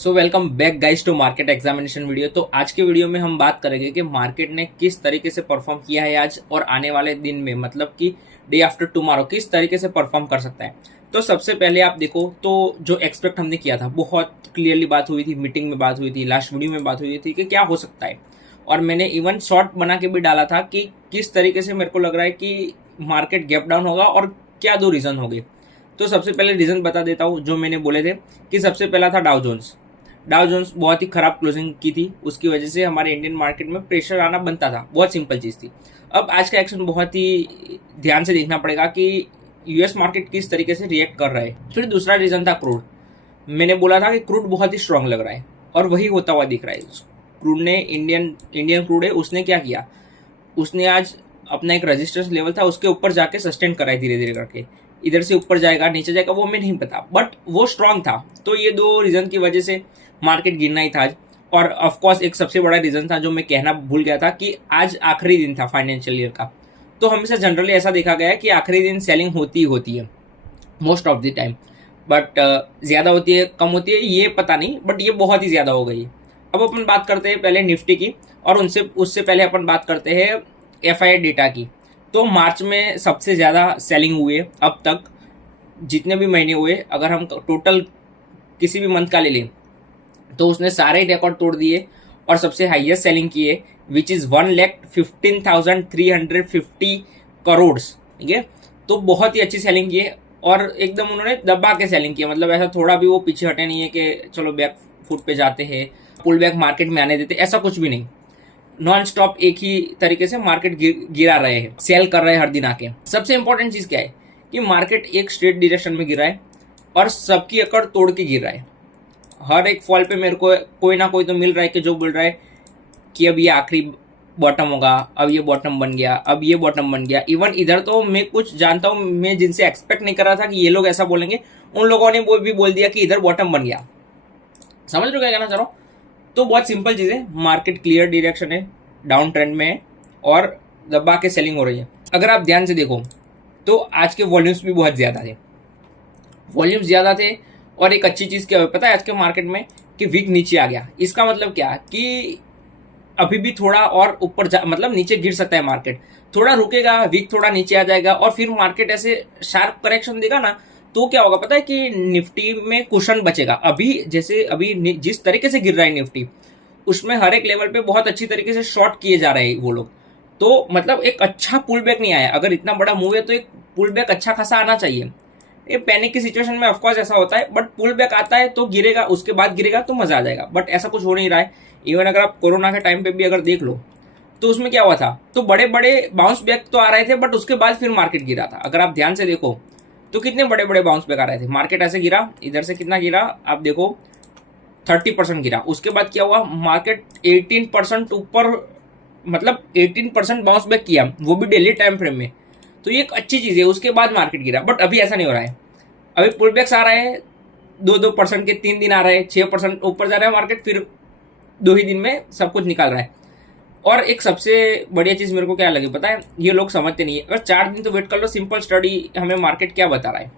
So welcome back guys to market examination video. तो आज के वीडियो में हम बात करेंगे कि मार्केट ने किस तरीके से परफॉर्म किया है आज और आने वाले दिन में, मतलब कि डे आफ्टर टुमारो किस तरीके से परफॉर्म कर सकता है। तो सबसे पहले आप देखो तो जो एक्सपेक्ट हमने किया था, बहुत क्लियरली बात हुई थी, मीटिंग में बात हुई थी, लास्ट वीडियो में बात हुई थी कि क्या हो सकता है। और मैंने इवन शॉर्ट बना के भी डाला था कि किस तरीके से मेरे को लग रहा है कि मार्केट गैप डाउन होगा और क्या दो रीजन होंगे। तो सबसे पहले रीजन बता देता हूँ जो मैंने बोले थे कि सबसे पहला था डाउ जोन्स बहुत ही खराब क्लोजिंग की थी, उसकी वजह से हमारे इंडियन मार्केट में प्रेशर आना बनता था। बहुत सिंपल चीज थी। अब आज का एक्शन बहुत ही ध्यान से देखना पड़ेगा कि यूएस मार्केट किस तरीके से रिएक्ट कर रहा है। फिर दूसरा रीजन था क्रूड। मैंने बोला था कि क्रूड बहुत ही स्ट्रांग लग रहा है और वही होता हुआ दिख रहा है। क्रूड ने इंडियन क्रूड है, उसने क्या किया, उसने आज अपना एक रेजिस्टेंस लेवल था उसके ऊपर जाके सस्टेन करा है धीरे धीरे करके। इधर से ऊपर जाएगा नीचे जाएगा वो मैं नहीं पता, बट वो स्ट्रांग था। तो ये दो रीजन की वजह से मार्केट गिरना ही था आज। और ऑफकोर्स एक सबसे बड़ा रीजन था जो मैं कहना भूल गया था कि आज आखिरी दिन था फाइनेंशियल ईयर का। तो हमेशा जनरली ऐसा देखा गया है कि आखिरी दिन सेलिंग होती ही होती है most of the time, but ज्यादा होती है कम होती है ये पता नहीं, बट ये बहुत ही ज्यादा हो गई है। अब अपन बात करते हैं पहले निफ्टी की, और उनसे उससे पहले अपन बात करते हैं एफआई डेटा की। तो मार्च में सबसे ज्यादा सेलिंग हुई है अब तक जितने भी महीने हुए। अगर हम टोटल किसी भी मंथ का ले लें तो उसने सारे रिकॉर्ड तोड़ दिए और सबसे हाईएस्ट सेलिंग की है, विच इज 1,15,350 करोड़। ठीक है, तो बहुत ही अच्छी सेलिंग की है और एकदम उन्होंने दबा के सेलिंग की है। मतलब ऐसा थोड़ा भी वो पीछे हटे नहीं है कि चलो बैक फुट पे जाते हैं, पुल बैक मार्केट में आने देते, ऐसा कुछ भी नहीं। नॉन स्टॉप एक ही तरीके से मार्केट गिरा रहे हैं, सेल कर रहे हैं हर दिन आके। सबसे इंपॉर्टेंट चीज क्या है कि मार्केट एक स्ट्रेट डायरेक्शन में गिरा है और सबकी अकड़ तोड़ के गिर रहा है। हर एक फॉल पे मेरे को कोई ना कोई तो मिल रहा है कि जो बोल रहा है कि अब ये आखिरी बॉटम होगा, अब ये बॉटम बन गया, अब ये बॉटम बन गया। इवन इधर तो मैं कुछ जानता हूं, मैं जिनसे एक्सपेक्ट नहीं कर रहा था कि ये लोग ऐसा बोलेंगे, उन लोगों ने वो भी बोल दिया कि इधर बॉटम बन गया। समझ रहे हो क्या कहना चाह रहा हूँ? तो बहुत सिंपल चीज है, मार्केट क्लियर डायरेक्शन है, डाउन ट्रेंड में है और दबा के सेलिंग हो रही है। अगर आप ध्यान से देखो तो आज के वॉल्यूम्स भी बहुत ज्यादा थे, वॉल्यूम्स ज्यादा थे। और एक अच्छी चीज क्या है पता है आज के मार्केट में, कि वीक नीचे आ गया। इसका मतलब क्या कि अभी भी थोड़ा और ऊपर मतलब नीचे गिर सकता है मार्केट, थोड़ा रुकेगा, वीक थोड़ा नीचे आ जाएगा और फिर मार्केट ऐसे शार्प करेक्शन देगा ना, तो क्या होगा पता है कि निफ्टी में कुशन बचेगा। अभी जैसे अभी जिस तरीके से गिर रहा है निफ्टी, उसमें हर एक लेवल पे बहुत अच्छी तरीके से शॉर्ट किए जा रहे हैं वो लोग। तो मतलब एक अच्छा पुल बैक नहीं आया। अगर इतना बड़ा मूव है तो एक पुल बैक अच्छा खासा आना चाहिए। ये पैनिक की सिचुएशन में ऑफकोर्स ऐसा होता है, बट पुल बैक आता है तो गिरेगा, उसके बाद गिरेगा तो मजा आ जाएगा, बट ऐसा कुछ हो नहीं रहा है। इवन अगर आप कोरोना के टाइम पे भी अगर देख लो तो उसमें क्या हुआ था, तो बड़े बड़े बाउंस बैक तो आ रहे थे, बट उसके बाद फिर मार्केट गिरा था। अगर आप ध्यान से देखो तो कितने बड़े बड़े बाउंस बैक आ रहे थे। मार्केट ऐसे गिरा, इधर से कितना गिरा आप देखो, 30% गिरा। उसके बाद क्या हुआ, मार्केट 18% ऊपर, मतलब 18% बाउंस बैक किया, वो भी डेली टाइम फ्रेम में। तो ये एक अच्छी चीज है। उसके बाद मार्केट गिरा, बट अभी ऐसा नहीं हो रहा है। अभी पुल बैक्स आ रहे हैं, 2-2% के 3 दिन आ रहे हैं, 6% ऊपर जा रहा है मार्केट, फिर 2 ही दिन में सब कुछ निकाल रहा है। और एक सबसे बढ़िया चीज मेरे को क्या लगी पता है, ये लोग समझते नहीं है। अगर 4 दिन तो वेट कर लो, सिंपल स्टडी हमें मार्केट क्या बता रहा है,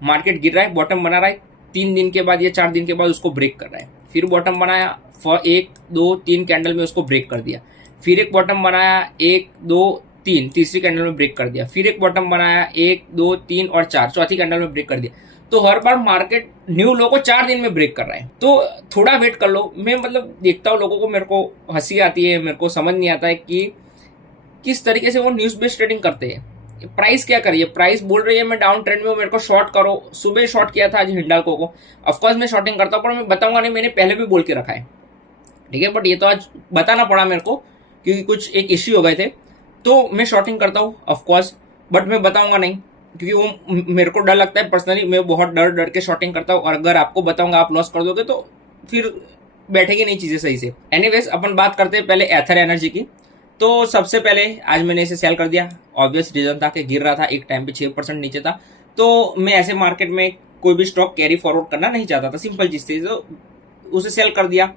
मार्केट गिर रहा है, बॉटम बना रहा है, 3 दिन के बाद या 4 दिन के बाद उसको ब्रेक कर रहा है, फिर बॉटम बनाया, 1 2 3 कैंडल में उसको ब्रेक कर दिया, फिर एक बॉटम बनाया, 1 2 3 तीसरी कैंडल में ब्रेक कर दिया, फिर एक बॉटम बनाया, 1 2 3 और 4 चौथी कैंडल में ब्रेक कर दिया। तो हर बार मार्केट न्यू लो को 4 दिन में ब्रेक कर रहा है। तो थोड़ा वेट कर लो। मैं मतलब देखता हूँ लोगों को, मेरे को हंसी आती है, मेरे को समझ नहीं आता है कि किस तरीके से वो न्यूज बेस्ड ट्रेडिंग करते हैं। प्राइस क्या करिए, प्राइस बोल रही है मैं डाउन ट्रेंड में हूँ, मेरे को शॉर्ट करो। सुबह शॉर्ट किया था आज हिंडाल्को को। ऑफकोर्स मैं शॉर्टिंग करता हूँ, पर मैं बताऊंगा नहीं, मैंने पहले भी बोल के रखा है, ठीक है, बट ये तो आज बताना पड़ा मेरे को क्योंकि कुछ एक इश्यू हो गए थे। तो मैं शॉर्टिंग करता हूँ ऑफकोर्स, बट मैं बताऊंगा नहीं क्योंकि वो मेरे को डर लगता है। पर्सनली मैं बहुत डर डर के शॉर्टिंग करता हूँ, और अगर आपको बताऊंगा आप लॉस कर दोगे तो फिर बैठेगी नहीं चीजें सही से। एनीवेज अपन बात करते हैं पहले एथर एनर्जी की। तो सबसे पहले आज मैंने इसे सेल कर दिया। ऑब्वियस रीजन था कि गिर रहा था, एक टाइम पे 6% नीचे था, तो मैं ऐसे मार्केट में कोई भी स्टॉक कैरी फॉरवर्ड करना नहीं चाहता था। सिंपल चीज थी, तो उसे सेल कर दिया।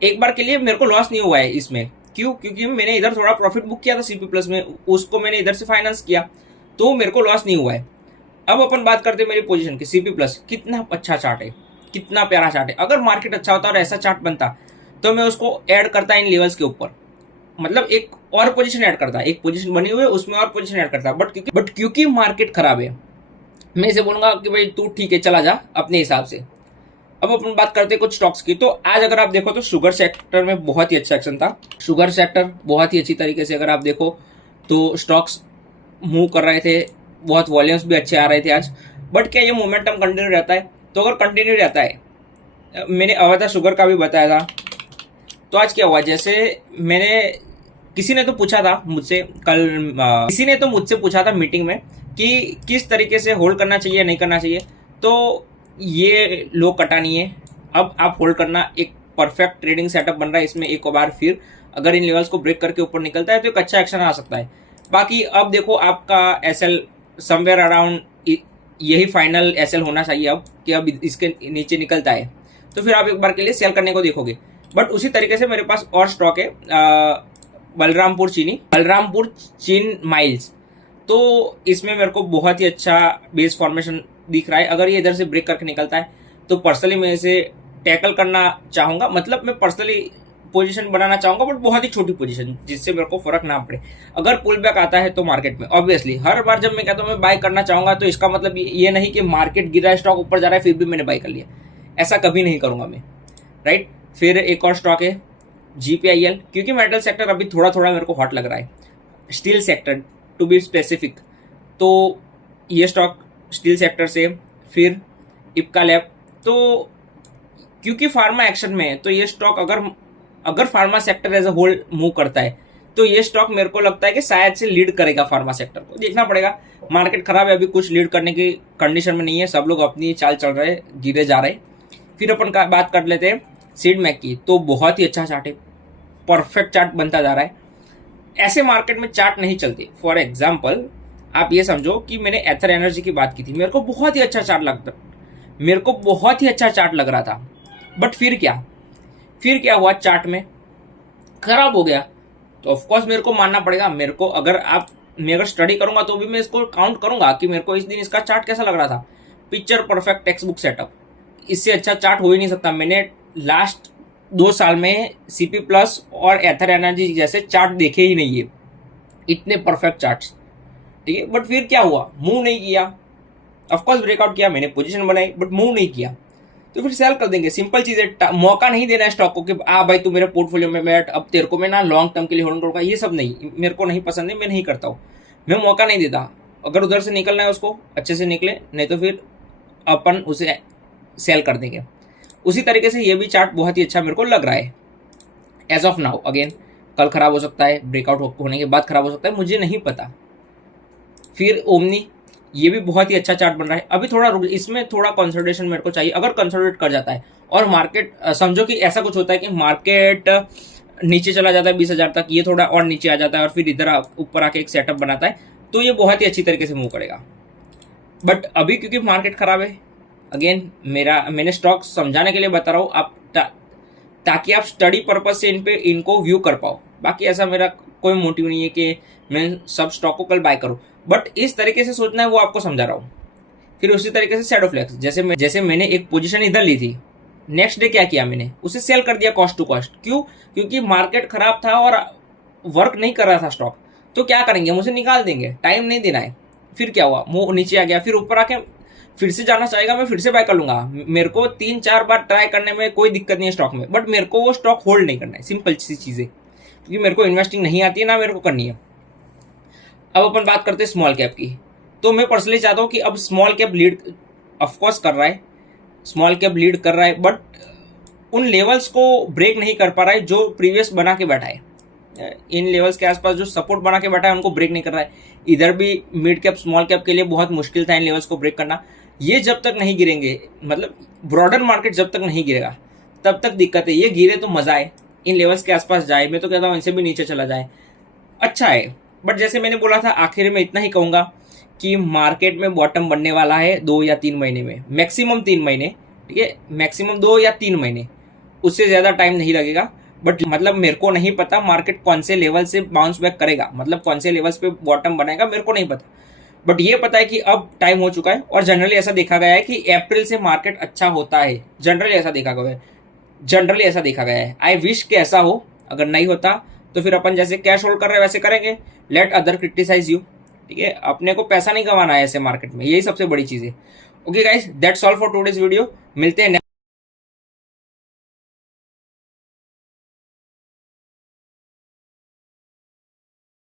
एक बार के लिए मेरे को लॉस नहीं हुआ है इसमें। क्यों? क्योंकि मैंने इधर थोड़ा प्रॉफिट बुक किया था सीपी प्लस में, उसको मैंने इधर से फाइनेंस किया, तो मेरे को लॉस नहीं हुआ है। अब अपन बात करते हैं मेरी पोजीशन की। सीपी प्लस कितना अच्छा चार्ट है, कितना प्यारा चार्ट है। अगर मार्केट अच्छा होता और ऐसा चार्ट बनता तो मैं उसको ऐड करता इन लेवल्स के ऊपर, मतलब एक और पोजीशन ऐड करता, एक पोजीशन बनी हुई है उसमें और पोजीशन ऐड करता। बट क्योंकि मार्केट खराब है, मैं इसे बोलूंगा कि भाई तू ठीक है चला जा अपने हिसाब से। अब अपन बात करते हैं कुछ स्टॉक्स की। तो आज अगर आप देखो तो शुगर सेक्टर में बहुत ही अच्छा एक्शन था। शुगर सेक्टर बहुत ही अच्छी तरीके से अगर आप देखो तो स्टॉक्स मूव कर रहे थे, बहुत वॉल्यूम्स भी अच्छे आ रहे थे आज। बट क्या ये मोमेंटम कंटिन्यू रहता है? तो अगर कंटिन्यू रहता है, मैंने अवधा शुगर का भी बताया था। तो आज क्या हुआ, जैसे मैंने किसी ने तो पूछा था मुझसे कल, किसी ने तो मुझसे पूछा था मीटिंग में कि किस तरीके से होल्ड करना चाहिए नहीं करना चाहिए। तो ये लो कटानी है, अब आप होल्ड करना, एक परफेक्ट ट्रेडिंग सेटअप बन रहा है इसमें। एक बार फिर अगर इन लेवल्स को ब्रेक करके ऊपर निकलता है तो एक अच्छा एक्शन आ सकता है। बाकी अब देखो आपका एसएल समवेयर अराउंड यही फाइनल एसएल होना चाहिए अब, कि अब इसके नीचे निकलता है तो फिर आप एक बार के लिए सेल करने को देखोगे। बट उसी तरीके से मेरे पास और स्टॉक है, बलरामपुर चीन माइल्स। तो इसमें मेरे को बहुत ही अच्छा बेस फॉर्मेशन दिख रहा है। अगर ये इधर से ब्रेक करके निकलता है तो पर्सनली मैं इसे टैकल करना चाहूंगा, मतलब मैं पर्सनली पोजीशन बनाना चाहूंगा, बट बहुत ही छोटी पोजीशन जिससे मेरे को फर्क ना पड़े। अगर पुल बैक आता है तो मार्केट में ऑब्वियसली हर बार जब मैं कहता हूं मैं बाय करना चाहूंगा तो इसका मतलब ये नहीं कि मार्केट गिरा है स्टॉक ऊपर जा रहा है फिर भी मैंने बाय कर लिया, ऐसा कभी नहीं करूंगा मैं, राइट। फिर एक और स्टॉक है जीपीआईएल, क्योंकि मेटल सेक्टर अभी थोड़ा थोड़ा मेरे को हॉट लग रहा है, steel sector to be specific. तो ये स्टॉक स्टील सेक्टर से। फिर इप्का लैब, तो क्योंकि फार्मा एक्शन में है तो ये स्टॉक अगर pharma sector as a whole move करता है तो ये स्टॉक मेरे को लगता है कि शायद से लीड करेगा फार्मा सेक्टर को। देखना पड़ेगा, मार्केट खराब है, अभी कुछ लीड करने की कंडीशन में नहीं है, सब लोग अपनी चाल चल रहे, गिरे जा रहे। फिर अपन का बात कर लेते हैं सीड मैक की। तो बहुत ही अच्छा चार्ट है, परफेक्ट चार्ट बनता जा रहा है। ऐसे मार्केट में चार्ट नहीं चलते। फॉर एग्जाम्पल आप ये समझो कि मैंने एथर एनर्जी की बात की थी, मेरे को बहुत ही अच्छा चार्ट लग रहा था। बट फिर क्या हुआ, चार्ट में खराब हो गया। तो ऑफकोर्स मेरे को मानना पड़ेगा, मेरे को मैं अगर स्टडी करूंगा तो भी मैं इसको काउंट करूंगा कि मेरे को इस दिन इसका चार्ट कैसा लग रहा था। Picture perfect text book setup, इससे अच्छा चार्ट हो ही नहीं सकता। मैंने लास्ट 2 साल में सीपी प्लस और एथर एनर्जी जैसे चार्ट देखे ही नहीं है, इतने परफेक्ट चार्ट्स, ठीक है। बट फिर क्या हुआ, मूव नहीं किया। ऑफकोर्स ब्रेकआउट किया, मैंने पोजीशन बनाई बट मूव नहीं किया, तो फिर सेल कर देंगे। सिंपल चीज है, मौका नहीं देना है स्टॉक को कि भाई तू मेरे पोर्टफोलियो में बैठ, अब तेरे को मैं ना लॉन्ग टर्म के लिए होल्ड करूंगा, ये सब नहीं, मेरे को नहीं पसंद है, मैं नहीं करता हूँ। मैं मौका नहीं देता, अगर उधर से निकलना है उसको अच्छे से निकले, नहीं तो फिर अपन उसे सेल कर देंगे। उसी तरीके से ये भी चार्ट बहुत ही अच्छा मेरे को लग रहा है एज ऑफ नाउ। अगेन कल खराब हो सकता है, ब्रेकआउट होने के बाद खराब हो सकता है, मुझे नहीं पता। फिर ओमनी, ये भी बहुत ही अच्छा चार्ट बन रहा है। अभी थोड़ा इसमें थोड़ा कंसोलिडेशन मेरे को चाहिए। अगर कंसोलिडेट कर जाता है और मार्केट समझो कि ऐसा कुछ होता है कि मार्केट नीचे चला जाता है 20,000 तक, ये थोड़ा और नीचे आ जाता है और फिर इधर ऊपर आके एक सेटअप बनाता है, तो ये बहुत ही अच्छी तरीके से मूव करेगा। बट अभी क्योंकि मार्केट खराब है, अगेन मैंने स्टॉक समझाने के लिए बता रहा हूँ आप, ताकि आप स्टडी पर्पज से इनको व्यू कर पाओ। बाकी ऐसा मेरा कोई मोटिव नहीं है कि मैं सब स्टॉक को कल बाय करूं, बट इस तरीके से सोचना है वो आपको समझा रहा हूं। फिर उसी तरीके से शैडो फ्लेक्स, जैसे मैंने एक पोजीशन इधर ली थी, नेक्स्ट डे क्या किया, मैंने उसे सेल कर दिया कॉस्ट टू कॉस्ट। क्यों? क्योंकि मार्केट खराब था और वर्क नहीं कर रहा था स्टॉक, तो क्या करेंगे, हम उसे निकाल देंगे, टाइम नहीं देना है। फिर क्या हुआ, वो नीचे आ गया, फिर ऊपर आके फिर से जाना चाहेगा, मैं फिर से बाय कर लूंगा। मेरे को 3-4 बार ट्राई करने में कोई दिक्कत नहीं है स्टॉक में, बट मेरे को वो स्टॉक होल्ड नहीं करना है, सिंपल सी चीजें, क्योंकि मेरे को इन्वेस्टिंग नहीं आती है ना मेरे को करनी है। अब अपन बात करते हैं स्मॉल कैप की। तो मैं पर्सनली चाहता हूं कि अब स्मॉल कैप लीड ऑफकोर्स कर रहा है, स्मॉल कैप लीड कर रहा है, बट उन लेवल्स को ब्रेक नहीं कर पा रहा है जो प्रीवियस बना के बैठा है। इन लेवल्स के आसपास जो सपोर्ट बना के बैठा है उनको ब्रेक नहीं कर रहा है। इधर भी मिड कैप स्मॉल कैप के लिए बहुत मुश्किल था इन लेवल्स को ब्रेक करना। ये जब तक नहीं गिरेंगे, मतलब ब्रॉडर मार्केट जब तक नहीं गिरेगा तब तक दिक्कत है। ये गिरे तो मजा है, इन लेवल्स के आसपास जाए, मैं तो कहता हूँ इनसे भी नीचे चला जाए, अच्छा है। बट जैसे मैंने बोला था, आखिर में इतना ही कहूंगा कि मार्केट में बॉटम बनने वाला है 2 या 3 महीने में, मैक्सिमम 3 महीने, ठीक है, मैक्सिमम 2 या 3 महीने, उससे ज्यादा टाइम नहीं लगेगा। बट मतलब मेरे को नहीं पता मार्केट कौन से लेवल से बाउंस बैक करेगा, मतलब कौन से लेवल्स पे बॉटम बनाएगा, मेरे को नहीं पता। बट ये पता है कि अब टाइम हो चुका है, और जनरली ऐसा देखा गया है कि अप्रैल से मार्केट अच्छा होता है, जनरली ऐसा देखा गया है, जनरली ऐसा देखा गया है। आई विश कि ऐसा हो, अगर नहीं होता तो फिर अपन जैसे कैश होल्ड कर रहे हैं वैसे करेंगे, लेट अदर क्रिटिसाइज यू, ठीक है। अपने को पैसा नहीं कमाना है ऐसे मार्केट में, यही सबसे बड़ी चीज है। Okay guys, that's all for today's video, मिलते हैं